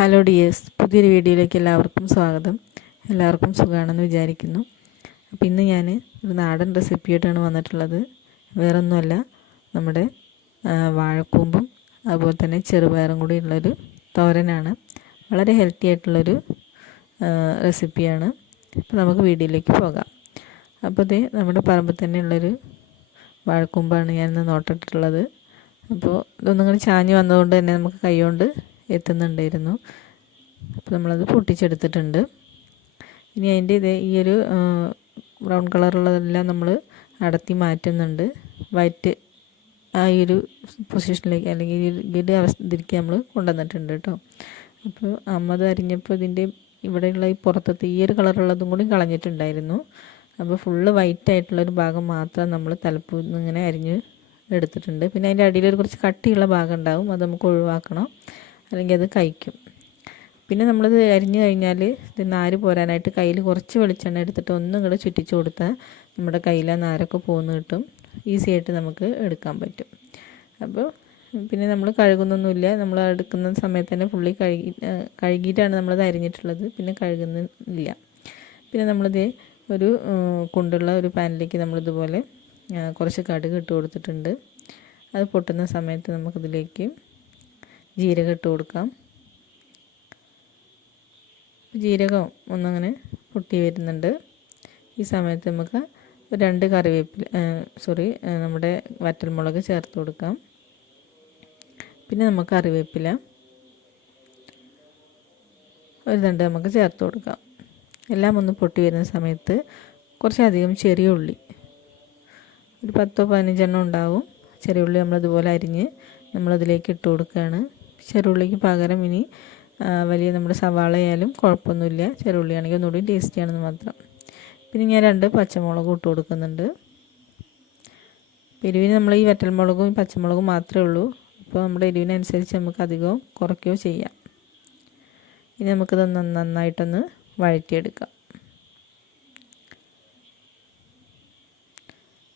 Hello dears, പുതിയൊരു വീഡിയോയിലേക്ക് എല്ലാവർക്കും സ്വാഗതം. എല്ലാവർക്കും സുഖമാണെന്ന് വിചാരിക്കുന്നു. അപ്പോൾ ഇന്ന് ഞാൻ ഒരു നാടൻ റെസിപ്പിയായിട്ടാണ് വന്നിട്ടുള്ളത്. വേറൊന്നുമല്ല, നമ്മുടെ വാഴക്കൂമ്പും അതുപോലെ തന്നെ ചെറുപയറും കൂടി ഉള്ളൊരു തോരനാണ്. വളരെ ഹെൽത്തി ആയിട്ടുള്ളൊരു റെസിപ്പിയാണ്. അപ്പോൾ നമുക്ക് വീഡിയോയിലേക്ക് പോകാം. അപ്പോൾ ഇത് നമ്മുടെ പറമ്പിൽ തന്നെ ഉള്ളൊരു വാഴക്കൂമ്പാണ് ഞാനിന്ന് നോട്ടിട്ടുള്ളത്. അപ്പോൾ ഇതൊന്നും കൂടി ചാഞ്ഞ് വന്നതുകൊണ്ട് തന്നെ നമുക്ക് കൈകൊണ്ട് എത്തുന്നുണ്ടായിരുന്നു. അപ്പോൾ നമ്മളത് പൊട്ടിച്ചെടുത്തിട്ടുണ്ട്. ഇനി അതിൻ്റെ ഈ ഒരു ബ്രൗൺ കളറുള്ളതെല്ലാം നമ്മൾ അടത്തി മാറ്റുന്നുണ്ട്. വൈറ്റ് ആ ഈ ഒരു പൊസിഷനിലേക്ക് അല്ലെങ്കിൽ ഇതിൻ്റെ അവസ്ഥയിലേക്ക് നമ്മൾ കൊണ്ടുവന്നിട്ടുണ്ട് കേട്ടോ. അപ്പോൾ അമ്മ അത് അരിഞ്ഞപ്പോൾ ഇതിൻ്റെ ഇവിടെയുള്ള ഈ പുറത്തത്തെ ഈ ഒരു കളറുള്ളതും കൂടി കളഞ്ഞിട്ടുണ്ടായിരുന്നു. അപ്പോൾ ഫുള്ള് വൈറ്റ് ആയിട്ടുള്ളൊരു ഭാഗം മാത്രം നമ്മൾ തലപ്പൂന്ന് നിന്ന് ഇങ്ങനെ അരിഞ്ഞ് എടുത്തിട്ടുണ്ട്. പിന്നെ അതിൻ്റെ അടിയിലൊരു കുറച്ച് കട്ടിയുള്ള ഭാഗം ഉണ്ടാവും, അത് നമുക്ക് ഒഴിവാക്കണം, അല്ലെങ്കിൽ അത് കഴിക്കും. പിന്നെ നമ്മളിത് അരിഞ്ഞു കഴിഞ്ഞാൽ ഇത് നാര് പോരാനായിട്ട് കയ്യിൽ കുറച്ച് വെളിച്ചെണ്ണ എടുത്തിട്ട് ഒന്നും കൂടെ ചുറ്റിച്ച് കൊടുത്താൽ നമ്മുടെ കയ്യിലെ നാരൊക്കെ പോന്ന് കിട്ടും. ഈസി ആയിട്ട് നമുക്ക് എടുക്കാൻ പറ്റും. അപ്പോൾ പിന്നെ നമ്മൾ കഴുകുന്നൊന്നുമില്ല, നമ്മൾ എടുക്കുന്ന സമയത്ത് തന്നെ ഫുള്ളി കഴുകിയിട്ടാണ് നമ്മളത് അരിഞ്ഞിട്ടുള്ളത്. പിന്നെ കഴുകുന്നില്ല. പിന്നെ നമ്മളിത് ഒരു കൊണ്ടുള്ള ഒരു പാനിലേക്ക് നമ്മളിതുപോലെ കുറച്ച് കടുക് ഇട്ട് കൊടുത്തിട്ടുണ്ട്. അത് പൊട്ടുന്ന സമയത്ത് നമുക്കിതിലേക്ക് ജീരകം ഇട്ട് കൊടുക്കാം. ജീരകം ഒന്നങ്ങനെ പൊട്ടി വരുന്നുണ്ട്. ഈ സമയത്ത് നമുക്ക് 2 കറിവേപ്പില നമ്മുടെ വറ്റൽമുളക് ചേർത്ത് കൊടുക്കാം. പിന്നെ നമുക്ക് കറിവേപ്പില ഒരു 2 നമുക്ക് ചേർത്ത് കൊടുക്കാം. എല്ലാം ഒന്ന് പൊട്ടി വരുന്ന സമയത്ത് കുറച്ചധികം ചെറിയ ഉള്ളി, ഒരു 10-15 ഉണ്ടാവും ചെറിയ ഉള്ളി, നമ്മളിതുപോലെ അരിഞ്ഞ് നമ്മളതിലേക്ക് ഇട്ട് കൊടുക്കുകയാണ്. ചെറുള്ളിക്ക് പകരം ഇനി വലിയ നമ്മുടെ സവാളയായാലും കുഴപ്പമൊന്നുമില്ല, ചെറുള്ളിയാണെങ്കിൽ ഒന്നുകൂടി ടേസ്റ്റിയാണെന്ന് മാത്രം. പിന്നെ ഞാൻ 2 പച്ചമുളകും ഇട്ട് കൊടുക്കുന്നുണ്ട്. എരിവിന് നമ്മൾ ഈ വറ്റൽമുളകും ഈ പച്ചമുളകും മാത്രമേ ഉള്ളൂ. അപ്പോൾ നമ്മുടെ എരിവിനനുസരിച്ച് നമുക്ക് അധികമോ കുറയ്ക്കുകയോ ചെയ്യാം. ഇനി നമുക്കിത് നന്നായിട്ടൊന്ന് വഴറ്റിയെടുക്കാം.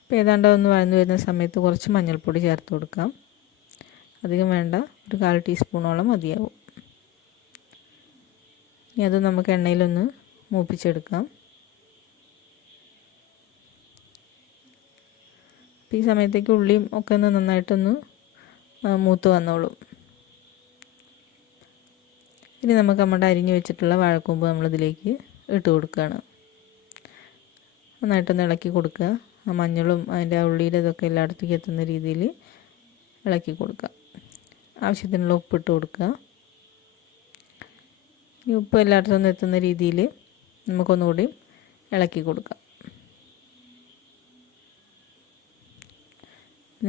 അപ്പോൾ ഏതാണ്ട് ഒന്ന് വഴന്നു വരുന്ന സമയത്ത് കുറച്ച് മഞ്ഞൾപ്പൊടി ചേർത്ത് കൊടുക്കാം. അധികം വേണ്ട, ഒരു 1/4 ടീസ്പൂണോളം മതിയാവും. ഇനി അത് നമുക്ക് എണ്ണയിലൊന്ന് മൂപ്പിച്ചെടുക്കാം. ഈ സമയത്തേക്ക് ഉള്ളിയും ഒക്കെ ഒന്ന് നന്നായിട്ടൊന്ന് മൂത്ത് വന്നോളും. ഇനി നമുക്ക് നമ്മുടെ അരിഞ്ഞു വെച്ചിട്ടുള്ള വാഴക്കൂമ്പ് നമ്മളിതിലേക്ക് ഇട്ട് കൊടുക്കുകയാണ്. നന്നായിട്ടൊന്ന് ഇളക്കി കൊടുക്കുക. ആ മഞ്ഞളും അതിൻ്റെ ആ ഉള്ളിയുടെ ഇതൊക്കെ എല്ലായിടത്തേക്ക് എത്തുന്ന രീതിയിൽ ഇളക്കി കൊടുക്കുക. ആവശ്യത്തിനുള്ള ഉപ്പിട്ട് കൊടുക്കുക. ഈ ഉപ്പ് എല്ലായിടത്തും എത്തുന്ന രീതിയിൽ നമുക്കൊന്നുകൂടി ഇളക്കി കൊടുക്കാം.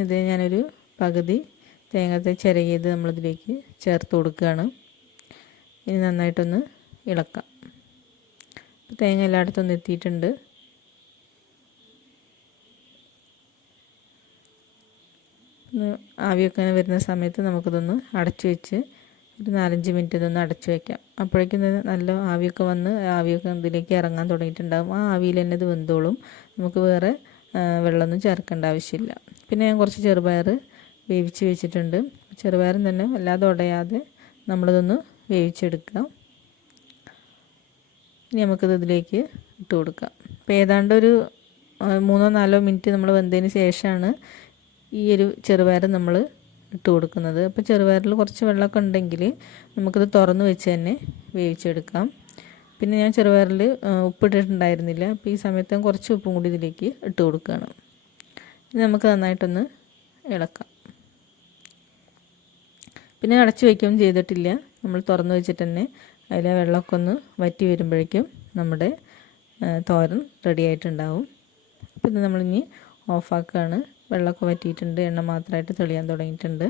ഇത് ഞാനൊരു പകുതി തേങ്ങത്തെ ചിരകിയത് നമ്മളിതിലേക്ക് ചേർത്ത് കൊടുക്കുകയാണ്. ഇനി നന്നായിട്ടൊന്ന് ഇളക്കാം. തേങ്ങ എല്ലായിടത്തും എത്തിയിട്ടുണ്ട്. ആവിയൊക്കെ വരുന്ന സമയത്ത് നമുക്കിതൊന്ന് അടച്ചു വെച്ച് ഒരു 4-5 മിനിറ്റ് ഇതൊന്ന് അടച്ചു വയ്ക്കാം. അപ്പോഴേക്കും നല്ല ആവിയൊക്കെ വന്ന് ആവിയൊക്കെ ഇതിലേക്ക് ഇറങ്ങാൻ തുടങ്ങിയിട്ടുണ്ടാകും. ആ ആവിയിൽ തന്നെ ഇത് വെന്തോളും. നമുക്ക് വേറെ വെള്ളമൊന്നും ചേർക്കേണ്ട ആവശ്യമില്ല. പിന്നെ ഞാൻ കുറച്ച് ചെറുപയർ വേവിച്ച് വെച്ചിട്ടുണ്ട്. ചെറുപയറും തന്നെ വല്ലാതെ ഉടയാതെ നമ്മളിതൊന്ന് വേവിച്ചെടുക്കാം. ഇനി നമുക്കിത് ഇതിലേക്ക് ഇട്ട് കൊടുക്കാം. അപ്പോൾ ഏതാണ്ട് ഒരു 3-4 മിനിറ്റ് നമ്മൾ വെന്തതിന് ശേഷമാണ് ഈ ഒരു ചെറുപയർ നമ്മൾ ഇട്ട് കൊടുക്കുന്നത്. അപ്പോൾ ചെറുപയറിൽ കുറച്ച് വെള്ളമൊക്കെ ഉണ്ടെങ്കിൽ നമുക്കത് തുറന്ന് വെച്ച് തന്നെ വേവിച്ചെടുക്കാം. പിന്നെ ഞാൻ ചെറുപയറിൽ ഉപ്പിട്ടിട്ടുണ്ടായിരുന്നില്ല. അപ്പോൾ ഈ സമയത്ത് കുറച്ച് ഉപ്പും കൂടി ഇതിലേക്ക് ഇട്ട് കൊടുക്കുകയാണ്. ഇനി നമുക്ക് നന്നായിട്ടൊന്ന് ഇളക്കാം. പിന്നെ അടച്ച് വയ്ക്കുകയും ചെയ്തിട്ടില്ല, നമ്മൾ തുറന്ന് വെച്ചിട്ട് തന്നെ അതിലെ വെള്ളമൊക്കെ ഒന്ന് വറ്റി വരുമ്പോഴേക്കും നമ്മുടെ തോരൻ റെഡി ആയിട്ടുണ്ടാവും. അപ്പോൾ ഇത് നമ്മളിനി ഓഫാക്കുകയാണ്. വെള്ളമൊക്കെ വറ്റിയിട്ടുണ്ട്, എണ്ണ മാത്രമായിട്ട് തെളിയാൻ തുടങ്ങിയിട്ടുണ്ട്.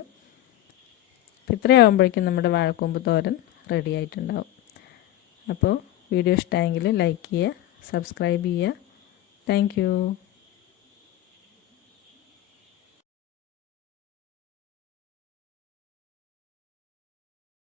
അപ്പോൾ ഇത്രയാകുമ്പോഴേക്കും നമ്മുടെ വാഴക്കൂമ്പ് തോരൻ റെഡി ആയിട്ടുണ്ടാവും. അപ്പോൾ വീഡിയോ ഇഷ്ടമായെങ്കിൽ ലൈക്ക് ചെയ്യുക, സബ്സ്ക്രൈബ് ചെയ്യുക. Thank you.